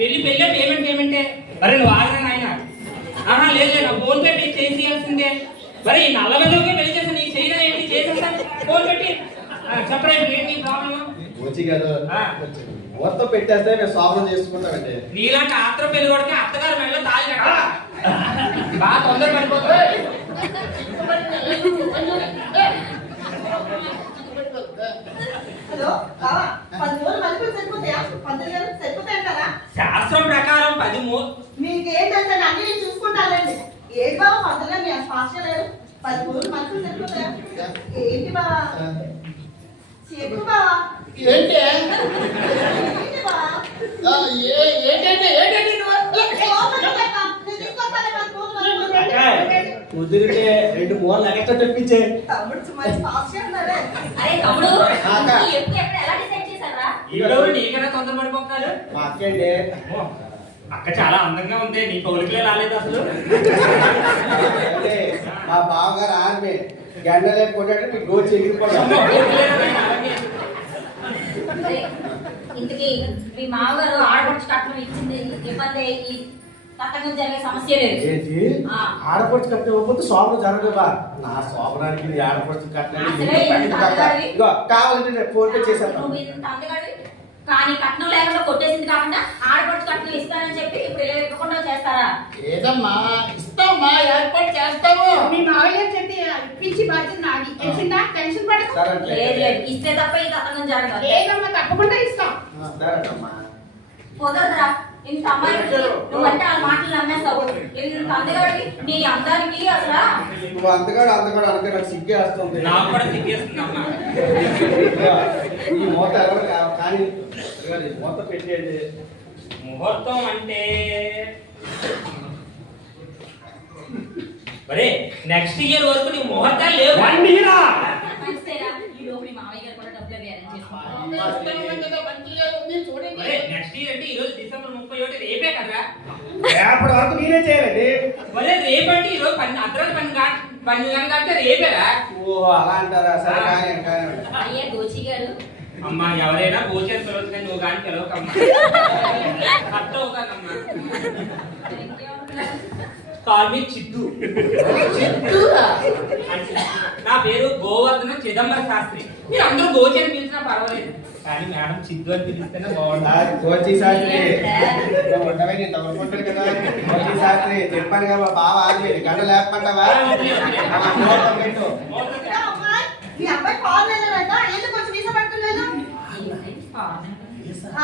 పెళ్ళి పెళ్ళే పేమెంట్ పేమెంటే మరి నువ్వు ఆగరా నాయన? ఆహా లేదు లేదు ఫోన్ పెట్టి చేసేయాల్సిందే మరి ఈ నల్లగలోకి పెళ్ళి చేసి నీ చేయనా ఏంటి? చేసేస్తా ఫోన్ పెట్టి. చెప్పరా ఏంటి ప్రాబ్లమ్ వచ్చి. మొత్తం పెట్టేస్తే మేము శోభనం చేసుకుంటామండి. నీలాంటి ఆత్ర పెళ్ళి కొడితే అత్తగారు మెళ్ళ కట్ట బాగా తొందర పడిపోతుంది హలో బావా పది రోజులు మలుపులు సరిపోతాయా పంతొమ్మిది వేలు సరిపోతాయంటారా శాస్త్రం ప్రకారం పది మూ మీకేం తెలుసా అన్ని నేను చూసుకుంటానండి ఏంటి బావా పంతొమ్మిది మీ ఫాస్ట్ లేరు పది రోజులు మలుపులు సరిపోతాయా ఏంటి బావా చెప్పు బావా ఏంటి ఏంటి బావా ఆ, ఏ- ఏంటంటే ఏంటంటే నువ్వు? కోపం లేక, నేను తీసుకొస్తాను పది రోజులు మలుపులు. కుదిరితే రెండు మూలలు ఎక్కడ తెప్పించే తమ్ముడు ఫాస్ట్ ఉన్నాడే అరే తమ్ముడు అక్క. ఎప్పుడు ఎలా డిసైడ్ చేశారా తొందర చాలా అందంగా ఉంది నీ పౌలికలే రాలేదు అసలు మా బావగారు ఆర్మీ. గంట లేకపోతే మీకు గోచి. అరే, ఇంతకీ మీ మామగారు ఆడపడుచు కట్నం ఇచ్చింది ఇబ్బంది ఈ కట్టడం జరిగే సమస్య లేదు. ఏంటి? శోభన నా శోభనానికి ఆడపడుచు. ఇగో కావాలంటే నేను ఫోన్ పే అందగాడివి. కానీ కట్నం లేకుండా కొట్టేసింది కాకుండా ఆడపడుచు కట్నం ఇస్తానని చెప్పి ఇప్పుడు ఇలా ఇవ్వకుండా చేస్తారా? ఏదమ్మా? ఏర్పాటు చేస్తాము. మీ మావయ్య చెప్పి ఇప్పించి బాధ్యత నాది. తెలిసిందా? టెన్షన్ పడకు. లేదు లేదు. ఇస్తే తప్ప ఈ కట్టడం జరగదు. లేదమ్మా తప్పకుండా ఇస్తాం. కుదరదురా ఇంత అమ్మాయి నువ్వంటే ఆ మాటలు నమ్మేస్తావు. ఇంత అందగాడివి నీ అందానికి అసలు నువ్వు అంతగాడు అంతగాడు అనగా నాకు సిగ్గే వస్తుంది నాకు కూడా సిగ్గేస్తుంది అమ్మ. ఈ మూత ఎవరు కా- కానీ ఇదిగో ఈ మూత పెట్టేది. ముహూర్తం అంటే ఒరే నెక్స్ట్ ఇయర్ వరకు నీ ముహూర్తాలు లేవు చూడండి ఒరే నెక్స్ట్ ఇయర్ అంటే ఈ రోజు డిసెంబర్ ముప్పై ఒకటి రేపే కదా రేపటి వరకు నేనే చేయాలండి ఒరే రేపంటే ఈ రోజు పని అర్ధరాత్రి పని కా పని అంటే రేపేరా ఓ అలా అంటారా సరే కానీ కానీ అయ్యే గోచి గారు అమ్మా ఎవరైనా భోజనం పిలవచ్చు కానీ నువ్వు కానీ పిలవకమ్మా అర్థం అవుతానమ్మా కాల్ మీ చిట్టు. నా పేరు గోవర్ధన చిదంబర శాస్త్రి. మీరు అందరూ గోచని పిలిచినా పర్వాలేదు. కానీ మేడం చిద్దు అని పిలిస్తేనే బాగుంటుంది. కోచి శాస్త్రి. ఉండవే నేను తవ్వుకుంటాను కదా. కోచి శాస్త్రి చెప్పాను కదా మా బావ ఆర్మీ గంట పట్టుకోలేదు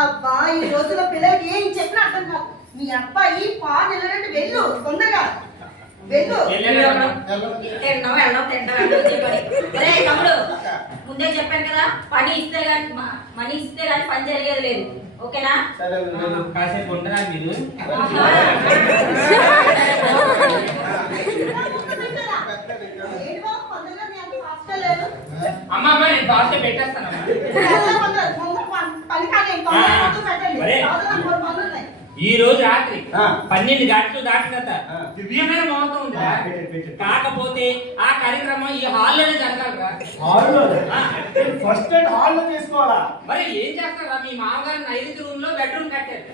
అబ్బా ఈ పిల్లలకి ఏం చెప్పినా అర్థం కాదు. మీ అబ్బాయి పాన్ వెళ్ళారంటే వెళ్ళు తొందరగా. వెళ్ళు. ఒరే తమ్ముడు ముందే చెప్పాను కదా పని ఇస్తే కానీ మనీ ఇస్తే కానీ పని జరిగేది లేదు. ఓకేనా. కాసేపు ఉండరా మీరు? అమ్మ అమ్మ నేను పని కానీ ఈ రోజు రాత్రి. పన్నెండు గంటలు దాటిన ఆ. తర్వాత దివ్యమైన ముహూర్తం ఉంది. కాకపోతే ఆ కార్యక్రమం ఈ హాల్లోనే జరగాలిరా. హాల్లో. ఫస్ట్ నైట్ హాల్లో చేసుకోవాలా మరి ఏం చేస్తారా? మీ మామగారు ఐదు రూమ్లో బెడ్రూమ్ కట్టారు.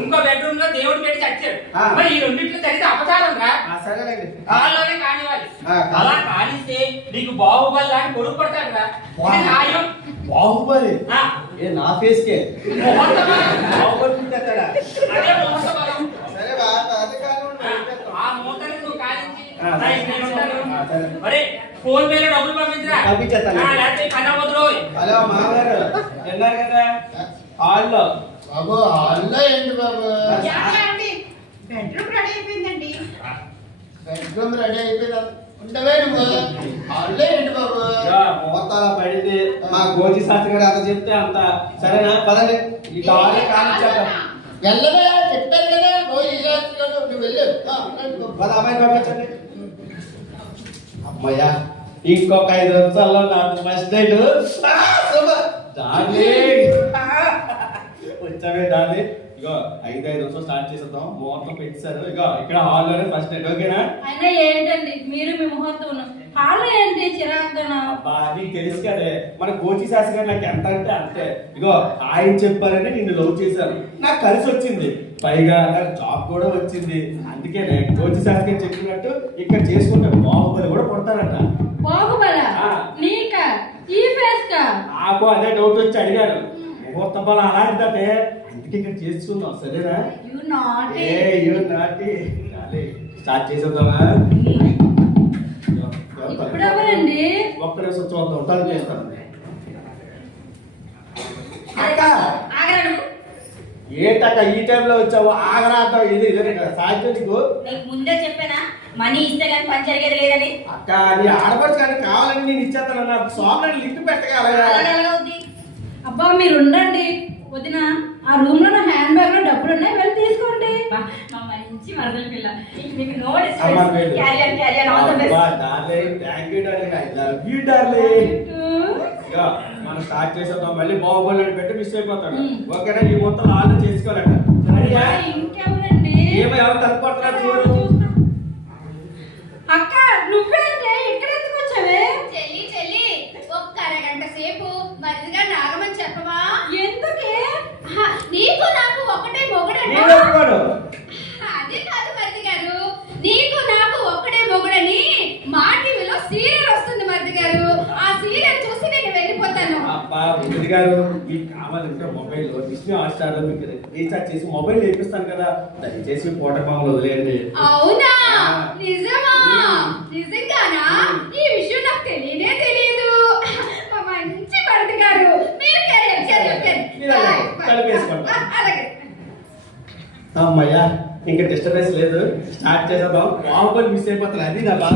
ఇంకో బెడ్రూమ్లో దేవుడు పెట్టి కట్టారు. మరి ఈ రెండింటిలో జరిగితే అపచారం రా. సరేనండి హాల్లోనే కానివ్వాలి. అలా కానిస్తే నీకు బాహుబలి లాంటి కొడుకు పడతాడు రా. బాహుబలి. ఏ నా ఫేస్ కే ఫోన్ పేలో డబ్బులు పంపించరా. హలో మామగారు. విన్నారు కదా? హాల్లో. బాబు హాల్లో ఏంటి బాబు? బెడ్రూమ్ రెడీ అయిపోయిందండి. బెడ్రూమ్ రెడీ అయిపోయిందా? ఉండవే మొత్తాల మా గోచి శాస్త్రి గారు అంత చెప్తే అంత సరేనా పదండి ఈ కాలే కానిచ్చాక వెళ్ళవే చెప్పాను కదా ఓ ఈ నువ్వు పద అమ్మాయి పంపించండి అమ్మయ్యా ఇంకొక ఐదు నిమిషాల్లో నాకు ఫస్ట్ డేట్ డార్లింగ్ వచ్చావే డార్లింగ్ ఇగో ఐదు ఐదు నిమిషం స్టార్ట్ చేసేద్దాం. ముహూర్తం పెట్టారు ఇగో ఇక్కడ హాల్లోనే ఫస్ట్ నైట్ ఓకేనా? అయినా ఏంటండి? మీరు మీ ముహూర్తం హాల్లో ఏంటి? అబ్బా నీకు తెలుసు కదే. మన కోచి శాస్త్రి గారు నాకు ఎంత అంటే అంతే. ఇగో ఆయన చెప్పారని నిన్ను లవ్ చేశాను నాకు కలిసి వచ్చింది. పైగా నాకు జాబ్ కూడా వచ్చింది. అందుకే కోచి శాస్త్రి గారు చెప్పినట్టు ఇక్కడ చేసుకుంటే బాహుబలి కూడా కొడతారంట. బాగుబల ఆ. నీకా? ఈ ఫేస్ కా? నాకు అదే డౌట్ వచ్చి అడిగాను ముహూర్త బలం అలాంటిదంటే అందుకే ఇక్కడ చేసుకుందాం సరేనా? ఏ యూ నాటి స్టార్ట్ చేసేద్దామా? ఒక్క నిమిషం చూద్దాం తను చేస్తాను. ఏంటక్క ఈ టైంలో వచ్చావు? ఆగరాటం ఇది ఇదే సాధ్యం నీకు? ముందే చెప్పానా? మనీ ఇస్తే కానీ పని జరిగేది లేదని. అక్క నీ ఆడపడుచు కానీ కావాలని నేను ఇచ్చేస్తాను నాకు సోమని లింక్ అలాగే ఎలాగవుద్ది అబ్బా మీరు ఉండండి వదిన ఆ రూమ్లో నా హ్యాండ్ బ్యాగ్లో డబ్బులు ఉన్నాయి వెళ్ళి తీసుకోండి. బా, మా మంచి మరదల పిల్ల. నీకు నో అమ్మా, వెళ్ళు. Carrier carrier all the best darling thank you darling I love you darling ఇక మనం స్టార్ట్ చేసేద్దాం. మళ్ళీ బాహుబలి పెట్టి మిస్ అయిపోతాడు. మ్మ్. ఓకేనా? ఈ మొత్తం ఆలోచన చేసుకోవాలంట సరేనా? ఇంకెవరండి ఏమో ఎవరు తలుపుకుంటున్నారు చూడు అక్క నువ్వేంటే ఇక్కడ ఎందుకు వచ్చావే చెల్లి చెల్లి ఒక్క అరగంట సేపు మరిదిగా నాగమని చెప్పవా ఎందుకే ఆహా, నీకు నాకు ఒకటే మొగుడంట నేను ఒప్పుకోను. అదే కాదు మరిది గారు నీకు నాకు ఒక్కడే మొగుడని మా టీవీలో సీరియల్ వస్తుంది మరిది గారు ఆ సీరియల్ చూసి నేను బుద్ధి గారు మీకు కావాలంటే మొబైల్ డిస్నీ హాట్స్టార్లో మీకు రీఛార్జ్ చేసి మొబైల్ వేపిస్తాను కదా. దయచేసి పూట పాములు వదిలేయండి. అవునా? ఆ. నిజమా? మ్మ్. నిజంగానా? ఈ విషయం నాకు తెలియనే తెలియదు. మా మంచి మరిది గారు మీరు క్యారియర్ క్యారియర్ మీరు అలాగే, తలుపేసుకోండి. అలాగే. అమ్మయ్యా ఇంకా డిస్టర్బెన్స్ లేదు. స్టార్ట్ చేసేద్దాం. బాహుబలి మిస్ అయిపోతాను అది నా బాధ.